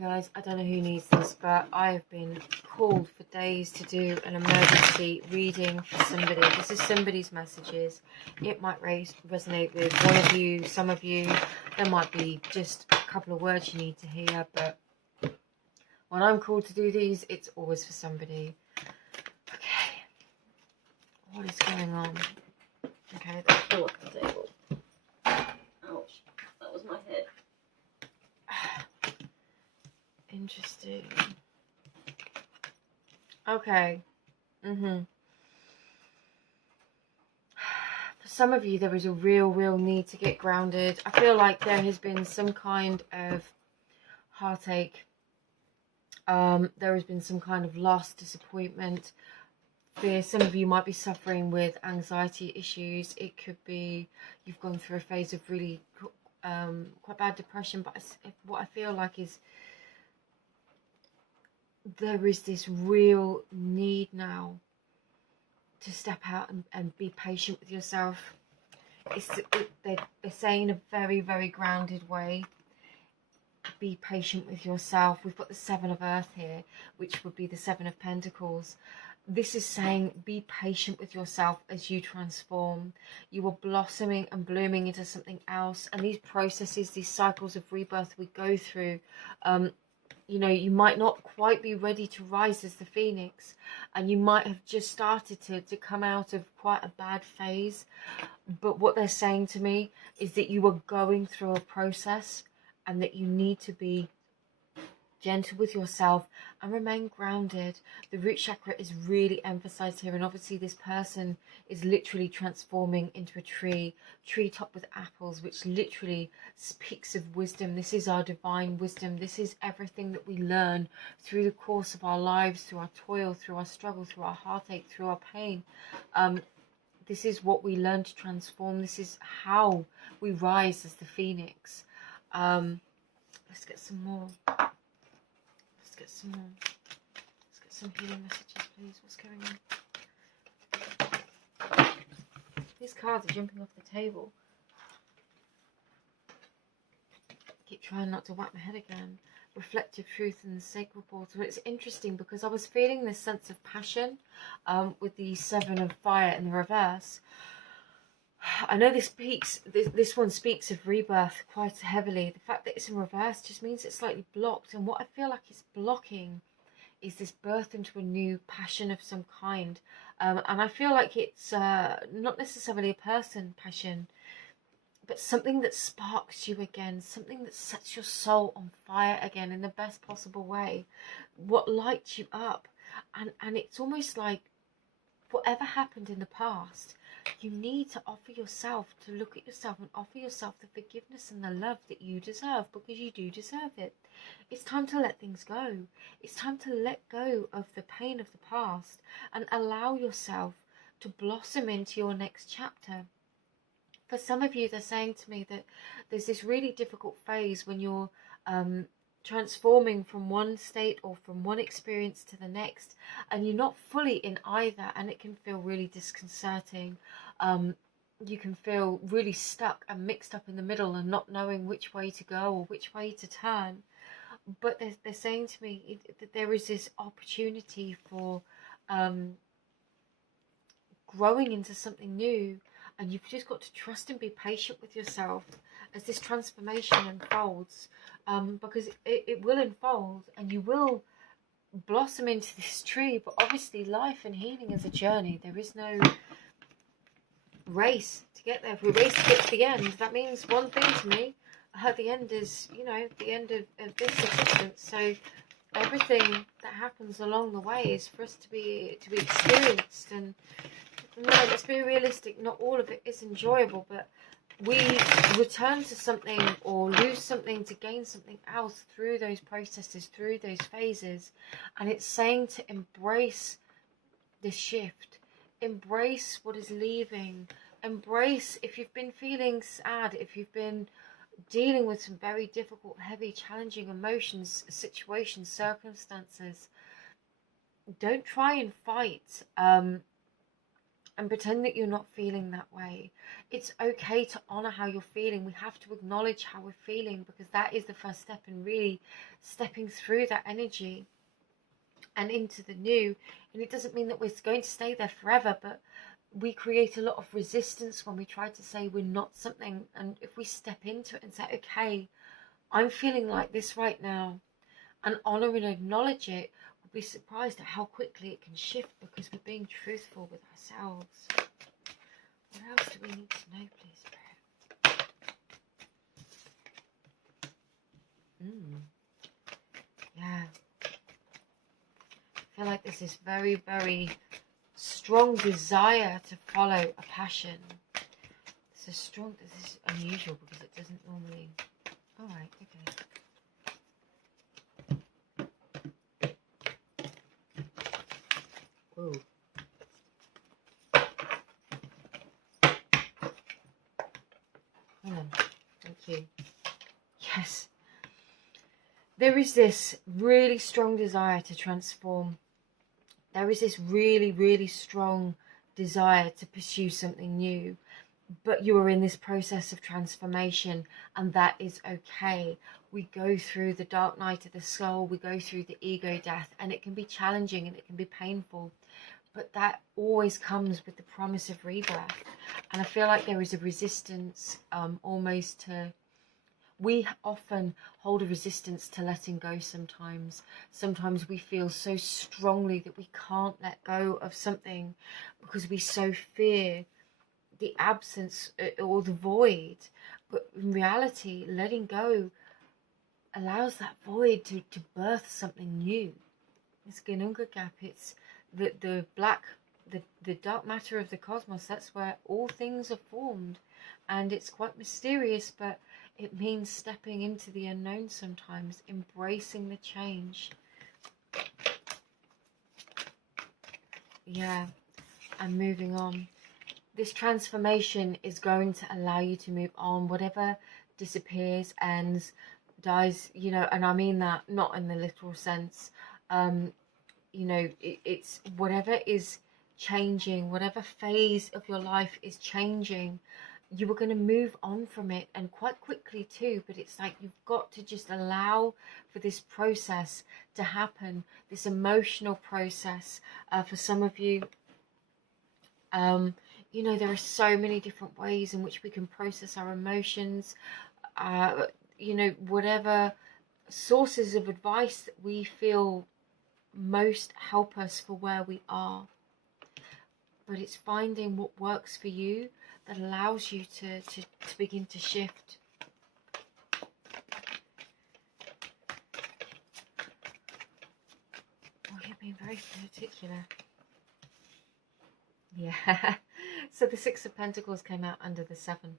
guys, I don't know who needs this, but I've been called for days to do an emergency reading for somebody. This is somebody's messages. It might resonate with one of you, some of you. There might be just a couple of words you need to hear, but when I'm called to do these, it's always for somebody. Okay, what is going on? Okay, let's pull off the table. Ouch, that was my head. Interesting. Okay. For some of you, there is a real need to get grounded. I feel like there has been some kind of heartache. There has been some kind of loss, disappointment, fear. Some of you might be suffering with anxiety issues. It could be you've gone through a phase of really quite bad depression. But what I feel like is there is this real need now to step out and be patient with yourself. They're saying in a very grounded way, be patient with yourself. We've got the Seven of Earth here, which would be the Seven of Pentacles. This is saying be patient with yourself as you transform. You are blossoming and blooming into something else. And these processes, these cycles of rebirth we go through, you know, you might not quite be ready to rise as the phoenix, and you might have just started to come out of quite a bad phase. But what they're saying to me is that you are going through a process and that you need to be gentle with yourself and remain grounded. The root chakra is really emphasized here, and obviously this person is literally transforming into a tree top with apples, which literally speaks of wisdom. This is our divine wisdom. This is everything that we learn through the course of our lives, through our toil, through our struggle, through our heartache, through our pain. This is what we learn to transform. This is how we rise as the phoenix. Let's get some more. Let's get some healing messages, please. What's going on? These cards are jumping off the table. I keep trying not to whack my head again. Reflective truth and the sacred portal. It's interesting because I was feeling this sense of passion with the Seven of Fire in the reverse. I know this one speaks of rebirth quite heavily. The fact that it's in reverse just means it's slightly blocked, and what I feel like it's blocking is this birth into a new passion of some kind. And I feel like it's not necessarily a person passion, but something that sparks you again, something that sets your soul on fire again in the best possible way. What lights you up. And it's almost like whatever happened in the past, you need to offer yourself, to look at yourself and offer yourself the forgiveness and the love that you deserve, because you do deserve it. It's time to let things go. It's time to let go of the pain of the past and allow yourself to blossom into your next chapter. For some of you, they're saying to me that there's this really difficult phase when you're transforming from one state or from one experience to the next, and you're not fully in either, and it can feel really disconcerting. You can feel really stuck and mixed up in the middle and not knowing which way to go or which way to turn. But they're saying to me that there is this opportunity for growing into something new, and you've just got to trust and be patient with yourself as this transformation unfolds, because it will unfold and you will blossom into this tree. But obviously life and healing is a journey. There is no race to get there. If we race to get to the end, that means one thing to me. The end is, you know, the end of this existence. So everything that happens along the way is for us to be experienced. And no, let's be realistic, not all of it is enjoyable, but we return to something or lose something to gain something else through those processes, through those phases. And it's saying to embrace this shift, embrace what is leaving, embrace if you've been feeling sad, if you've been dealing with some very difficult, heavy, challenging emotions, situations, circumstances. Don't try and fight and pretend that you're not feeling that way. It's okay to honor how you're feeling. We have to acknowledge how we're feeling, because that is the first step in really stepping through that energy and into the new. And it doesn't mean that we're going to stay there forever, but we create a lot of resistance when we try to say we're not something. And if we step into it and say, okay, I'm feeling like this right now, and honor and acknowledge it, we'll be surprised at how quickly it can shift, because we're being truthful with ourselves. What else do we need to know, please, Spirit? Yeah. I feel like there's this very, very strong desire to follow a passion. This is unusual because it doesn't normally. All right, okay. Ooh. Hang on. Thank you. Yes. There is this really strong desire to transform. There is this really, really strong desire to pursue something new. But you are in this process of transformation, and that is okay. We go through the dark night of the soul, we go through the ego death, and it can be challenging and it can be painful. But that always comes with the promise of rebirth. And I feel like there is a resistance almost to... We often hold a resistance to letting go sometimes. Sometimes we feel so strongly that we can't let go of something because we so fear the absence or the void. But in reality, letting go allows that void to birth something new. It's Ginunga Gap. It's the dark matter of the cosmos. That's where all things are formed. And it's quite mysterious, but it means stepping into the unknown sometimes, embracing the change. Yeah, and moving on. This transformation is going to allow you to move on. Whatever disappears, ends, dies, and I mean that not in the literal sense. It's whatever is changing, whatever phase of your life is changing, you are going to move on from it, and quite quickly too. But it's like you've got to just allow for this process to happen, this emotional process. For some of you, there are so many different ways in which we can process our emotions. Whatever sources of advice that we feel most help us for where we are. But it's finding what works for you that allows you to begin to shift. Oh, you're being very particular. Yeah. So the Six of Pentacles came out under the Seven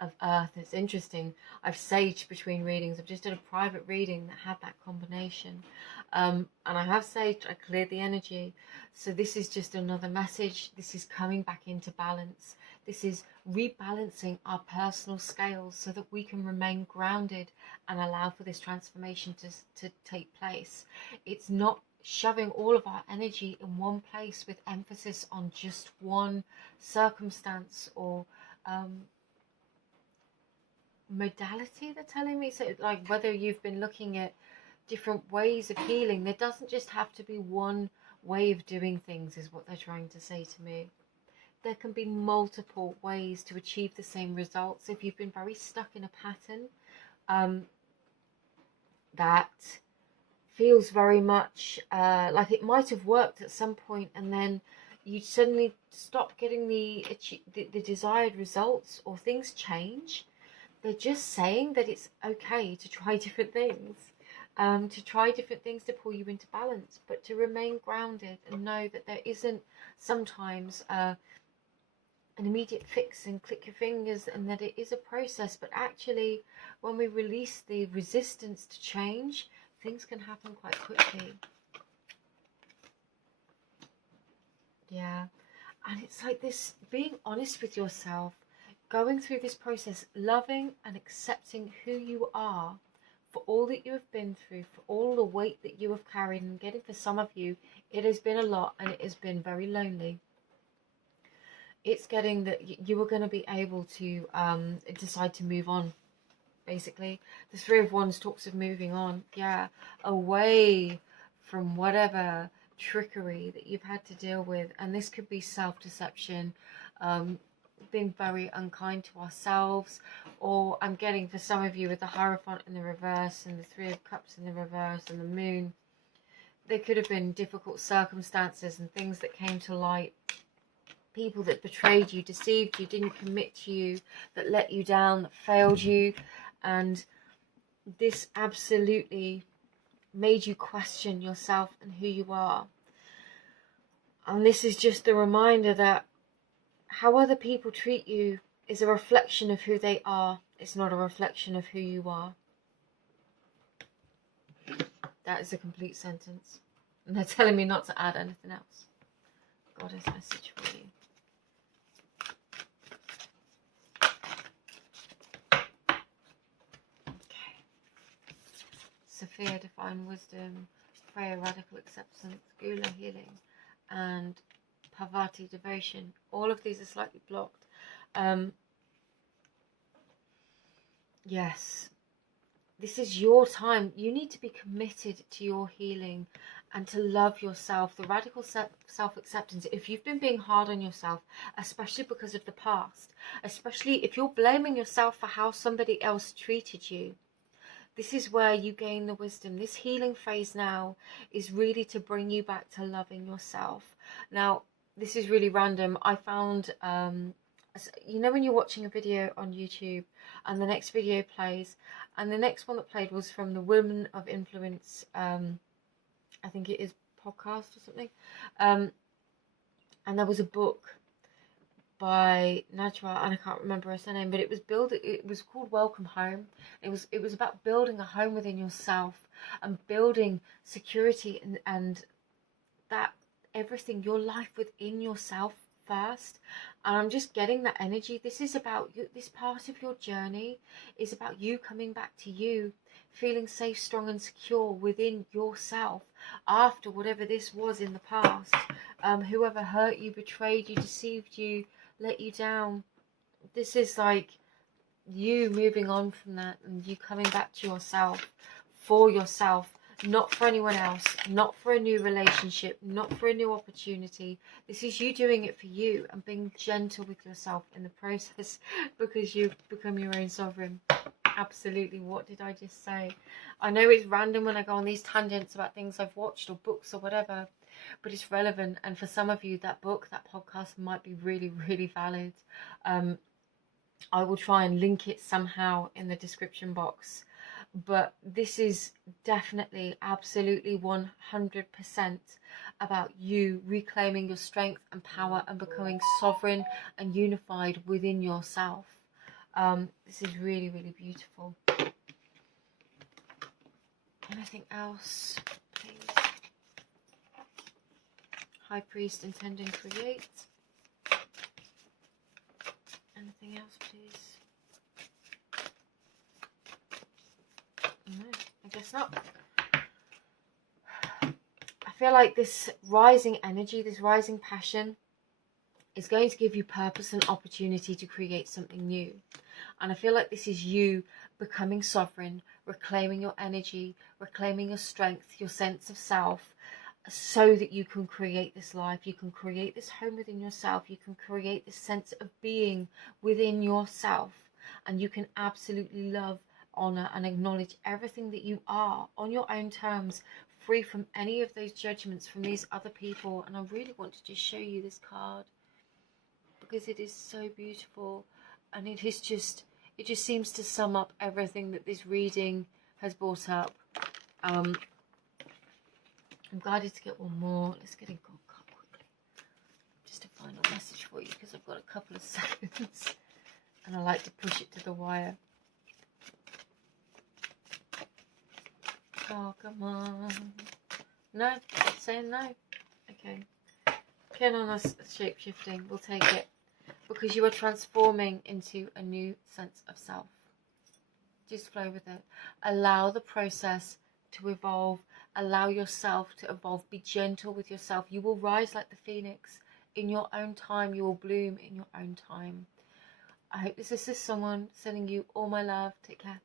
of Earth. It's interesting. I've saged between readings. I've just done a private reading that had that combination. And I have saged, I cleared the energy. So this is just another message. This is coming back into balance. This is rebalancing our personal scales so that we can remain grounded and allow for this transformation to take place. It's not shoving all of our energy in one place with emphasis on just one circumstance or modality, they're telling me. So like whether you've been looking at different ways of healing, there doesn't just have to be one way of doing things, is what they're trying to say to me. There can be multiple ways to achieve the same results. If you've been very stuck in a pattern that feels very much like it might have worked at some point, and then you suddenly stop getting the desired results, or things change, they're just saying that it's okay to try different things, to pull you into balance, but to remain grounded and know that there isn't sometimes an immediate fix and click your fingers, and that it is a process. But actually, when we release the resistance to change, things can happen quite quickly. Yeah. And it's like this, being honest with yourself, going through this process, loving and accepting who you are for all that you have been through, for all the weight that you have carried. And getting, for some of you, it has been a lot, and it has been very lonely. it's getting that you are going to be able to decide to move on. Basically, the Three of Wands talks of moving on, yeah, away from whatever trickery that you've had to deal with. And this could be self-deception, being very unkind to ourselves, or I'm getting for some of you with the Hierophant in the reverse and the Three of Cups in the reverse and the Moon, there could have been difficult circumstances and things that came to light, people that betrayed you, deceived you, didn't commit to you, that let you down, that failed you. And this absolutely made you question yourself and who you are. And this is just a reminder that how other people treat you is a reflection of who they are. It's not a reflection of who you are. That is a complete sentence. And they're telling me not to add anything else. Goddess message for you. Sophia, Divine Wisdom, Freya, Radical Acceptance, Gula, Healing, and Parvati, Devotion. All of these are slightly blocked. Yes, this is your time. You need to be committed to your healing and to love yourself. The radical self-acceptance. If you've been being hard on yourself, especially because of the past, especially if you're blaming yourself for how somebody else treated you, this is where you gain the wisdom. This healing phase now is really to bring you back to loving yourself. Now, this is really random. I found, you know when you're watching a video on YouTube and the next video plays, and the next one that played was from the Women of Influence, I think it is podcast or something. And there was a book by Najwa, and I can't remember her surname, but it was called Welcome Home. It was about building a home within yourself and building security and that everything, your life within yourself first. And I'm just getting that energy. This is about you. This part of your journey is about you coming back to you, feeling safe, strong and secure within yourself after whatever this was in the past. Whoever hurt you, betrayed you, deceived you, let you down. This is like you moving on from that and you coming back to yourself, for yourself, not for anyone else, not for a new relationship, not for a new opportunity. This is you doing it for you and being gentle with yourself in the process, because you've become your own sovereign. Absolutely. What did I just say? I know it's random when I go on these tangents about things I've watched or books or whatever, but it's relevant. And for some of you, that book, that podcast might be really, really valid. I will try and link it somehow in the description box. But this is definitely, absolutely 100% about you reclaiming your strength and power and becoming sovereign and unified within yourself. This is really, really beautiful. Anything else, please? High Priest, intend and create. Anything else, please? No, I guess not. I feel like this rising energy, this rising passion is going to give you purpose and opportunity to create something new. And I feel like this is you becoming sovereign, reclaiming your energy, reclaiming your strength, your sense of self, so that you can create this life, you can create this home within yourself, you can create this sense of being within yourself, and you can absolutely love, honor and acknowledge everything that you are on your own terms, free from any of those judgments from these other people. And I really want to just show you this card because it is so beautiful, and it just seems to sum up everything that this reading has brought up. I'm guided to get one more. Let's get in God quickly. Just a final message for you because I've got a couple of seconds and I like to push it to the wire. Oh, come on. No, it's saying no. Okay. Ken on us shape-shifting. We'll take it. Because you are transforming into a new sense of self. Just flow with it. Allow the process to evolve. Allow yourself to evolve. Be gentle with yourself. You will rise like the phoenix in your own time. You will bloom in your own time. I hope this is someone. Sending you all my love. Take care.